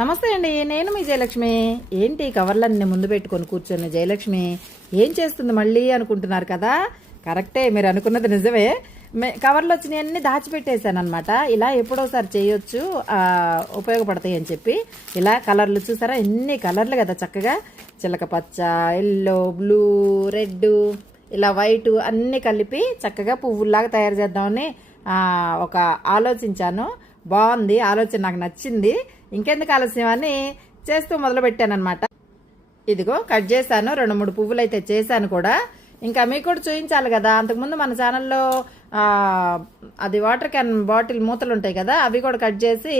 నమస్తే అండి, నేను మీ జయలక్ష్మి. ఏంటి కవర్లన్నీ ముందు పెట్టుకొని కూర్చొని జయలక్ష్మి ఏం చేస్తుంది మళ్ళీ అనుకుంటున్నారు కదా. కరెక్టే, మీరు అనుకున్నది నిజమే. కవర్లు వచ్చినాయన్నీ దాచిపెట్టేశాను అనమాట. ఇలా ఎప్పుడోసారి చేయొచ్చు, ఉపయోగపడతాయి అని చెప్పి. ఇలా కలర్లు చూసారా, ఎన్ని కలర్లు కదా, చక్కగా చిలక పచ్చ, ఎల్లో, బ్లూ, రెడ్, ఇలా వైట్ అన్నీ కలిపి చక్కగా పువ్వుల్లాగా తయారు చేద్దామని ఒక ఆలోచించాను. బాగుంది ఆలోచన, నాకు నచ్చింది. ఇంకెందుకు ఆలస్యం అని చేస్తూ మొదలుపెట్టాను అనమాట. ఇదిగో కట్ చేశాను, 2-3 పువ్వులు అయితే చేశాను కూడా. ఇంకా మీకు కూడా చూపించాలి కదా. అంతకుముందు మన ఛానల్లో అది వాటర్ క్యాన్ బాటిల్ మూతలు ఉంటాయి కదా, అవి కూడా కట్ చేసి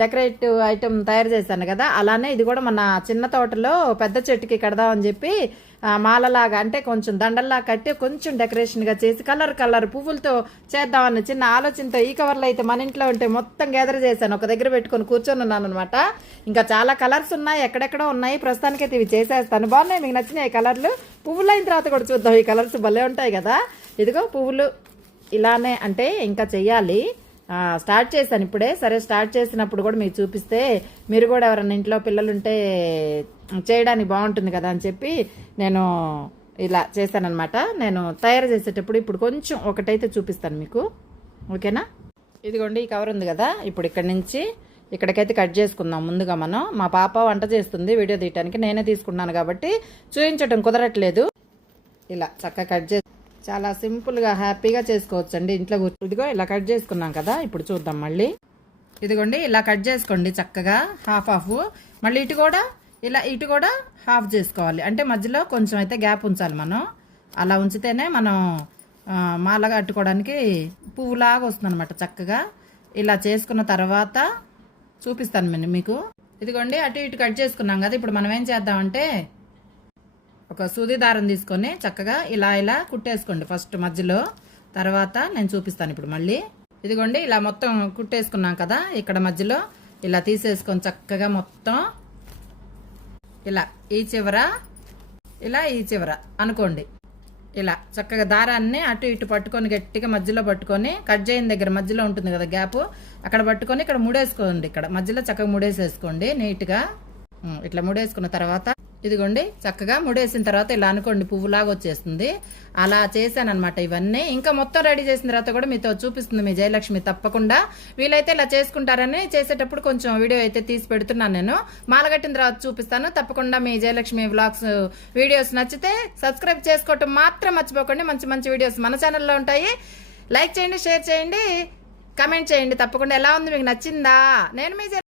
డెకరేటివ్ ఐటమ్ తయారు చేశాను కదా. అలానే ఇది కూడా మన చిన్న తోటలో పెద్ద చెట్టుకి కడదామని చెప్పి మాలలాగా, అంటే కొంచెం దండల్లా కట్టి కొంచెం డెకరేషన్గా చేసి కలర్ పువ్వులతో చేద్దామని చిన్న ఆలోచనతో ఈ కవర్లో అయితే మన ఇంట్లో ఉంటే మొత్తం గ్యాదర్ చేశాను, ఒక దగ్గర పెట్టుకొని కూర్చొని ఉన్నాను అనమాట. ఇంకా చాలా కలర్స్ ఉన్నాయి, ఎక్కడెక్కడో ఉన్నాయి. ప్రస్తుతానికైతే ఇవి చేసేస్తాను. బాగున్నాయి, మీకు నచ్చినాయి కలర్లు. పువ్వులు అయిన తర్వాత కూడా చూద్దాం. ఈ కలర్స్ భలే ఉంటాయి కదా. ఇదిగో పువ్వులు ఇలానే, అంటే ఇంకా చెయ్యాలి. స్టార్ట్ చేశాను ఇప్పుడే. సరే, స్టార్ట్ చేసినప్పుడు కూడా మీకు చూపిస్తే మీరు కూడా ఎవరైనా ఇంట్లో పిల్లలుంటే చేయడానికి బాగుంటుంది కదా అని చెప్పి నేను ఇలా చేశానమాట. నేను తయారు చేసేటప్పుడు ఇప్పుడు కొంచెం ఒకటైతే చూపిస్తాను మీకు, ఓకేనా. ఇదిగోండి, ఈ కవర్ ఉంది కదా, ఇప్పుడు ఇక్కడ నుంచి ఇక్కడికైతే కట్ చేసుకుందాం. ముందుగా మనం, మా పాప వంట చేస్తుంది, వీడియో తీయడానికి నేనే తీసుకున్నాను కాబట్టి చూపించడం కుదరట్లేదు. ఇలా చక్కగా కట్ చేసి చాలా సింపుల్గా హ్యాపీగా చేసుకోవచ్చు అండి ఇంట్లో. ఇదిగో ఇలా కట్ చేసుకున్నాం కదా, ఇప్పుడు చూద్దాం మళ్ళీ. ఇదిగోండి ఇలా కట్ చేసుకోండి చక్కగా, హాఫ్. మళ్ళీ ఇటు కూడా హాఫ్ చేసుకోవాలి. అంటే మధ్యలో కొంచెం అయితే గ్యాప్ ఉంచాలి మనం. అలా ఉంచితేనే మనం మాలగా కట్టుకోవడానికి పువ్వులాగా వస్తుంది అనమాట. చక్కగా ఇలా చేసుకున్న తర్వాత చూపిస్తాను మీకు. ఇదిగోండి అటు ఇటు కట్ చేసుకున్నాం కదా. ఇప్పుడు మనం ఏం చేద్దామంటే ఒక సూది దారం తీసుకొని చక్కగా ఇలా కుట్టేసుకోండి ఫస్ట్ మధ్యలో. తర్వాత నేను చూపిస్తాను ఇప్పుడు మళ్ళీ. ఇదిగోండి ఇలా మొత్తం కుట్టేసుకున్నాం కదా. ఇక్కడ మధ్యలో ఇలా తీసేసుకొని చక్కగా మొత్తం ఇలా ఈ చివర అనుకోండి. ఇలా చక్కగా దారాన్ని అటు ఇటు పట్టుకొని గట్టిగా మధ్యలో పట్టుకొని, కట్ చేయని దగ్గర మధ్యలో ఉంటుంది కదా గ్యాప్, అక్కడ పట్టుకొని ఇక్కడ ముడేసుకోండి. ఇక్కడ మధ్యలో చక్కగా ముడేసేసుకోండి నీట్గా. ఇట్లా ముడేసుకున్న తర్వాత ఇదిగోండి చక్కగా ముడేసిన తర్వాత ఇలా అనుకోండి, పువ్వులాగా వచ్చేస్తుంది. అలా చేశానమాట ఇవన్నీ. ఇంకా మొత్తం రెడీ చేసిన తర్వాత కూడా మీతో చూపిస్తుంది మీ జయలక్ష్మి. తప్పకుండా వీలైతే ఇలా చేసుకుంటారని, చేసేటప్పుడు కొంచెం వీడియో అయితే తీసి పెడుతున్నాను నేను. మాలగట్టిన తర్వాత చూపిస్తాను. తప్పకుండా మీ జయలక్ష్మి వ్లాగ్స్ వీడియోస్ నచ్చితే సబ్స్క్రైబ్ చేసుకోవటం మాత్రం మర్చిపోకండి. మంచి మంచి వీడియోస్ మన ఛానల్లో ఉంటాయి. లైక్ చేయండి, షేర్ చేయండి, కమెంట్ చేయండి. తప్పకుండా ఎలా ఉంది, మీకు నచ్చిందా? నేను మీ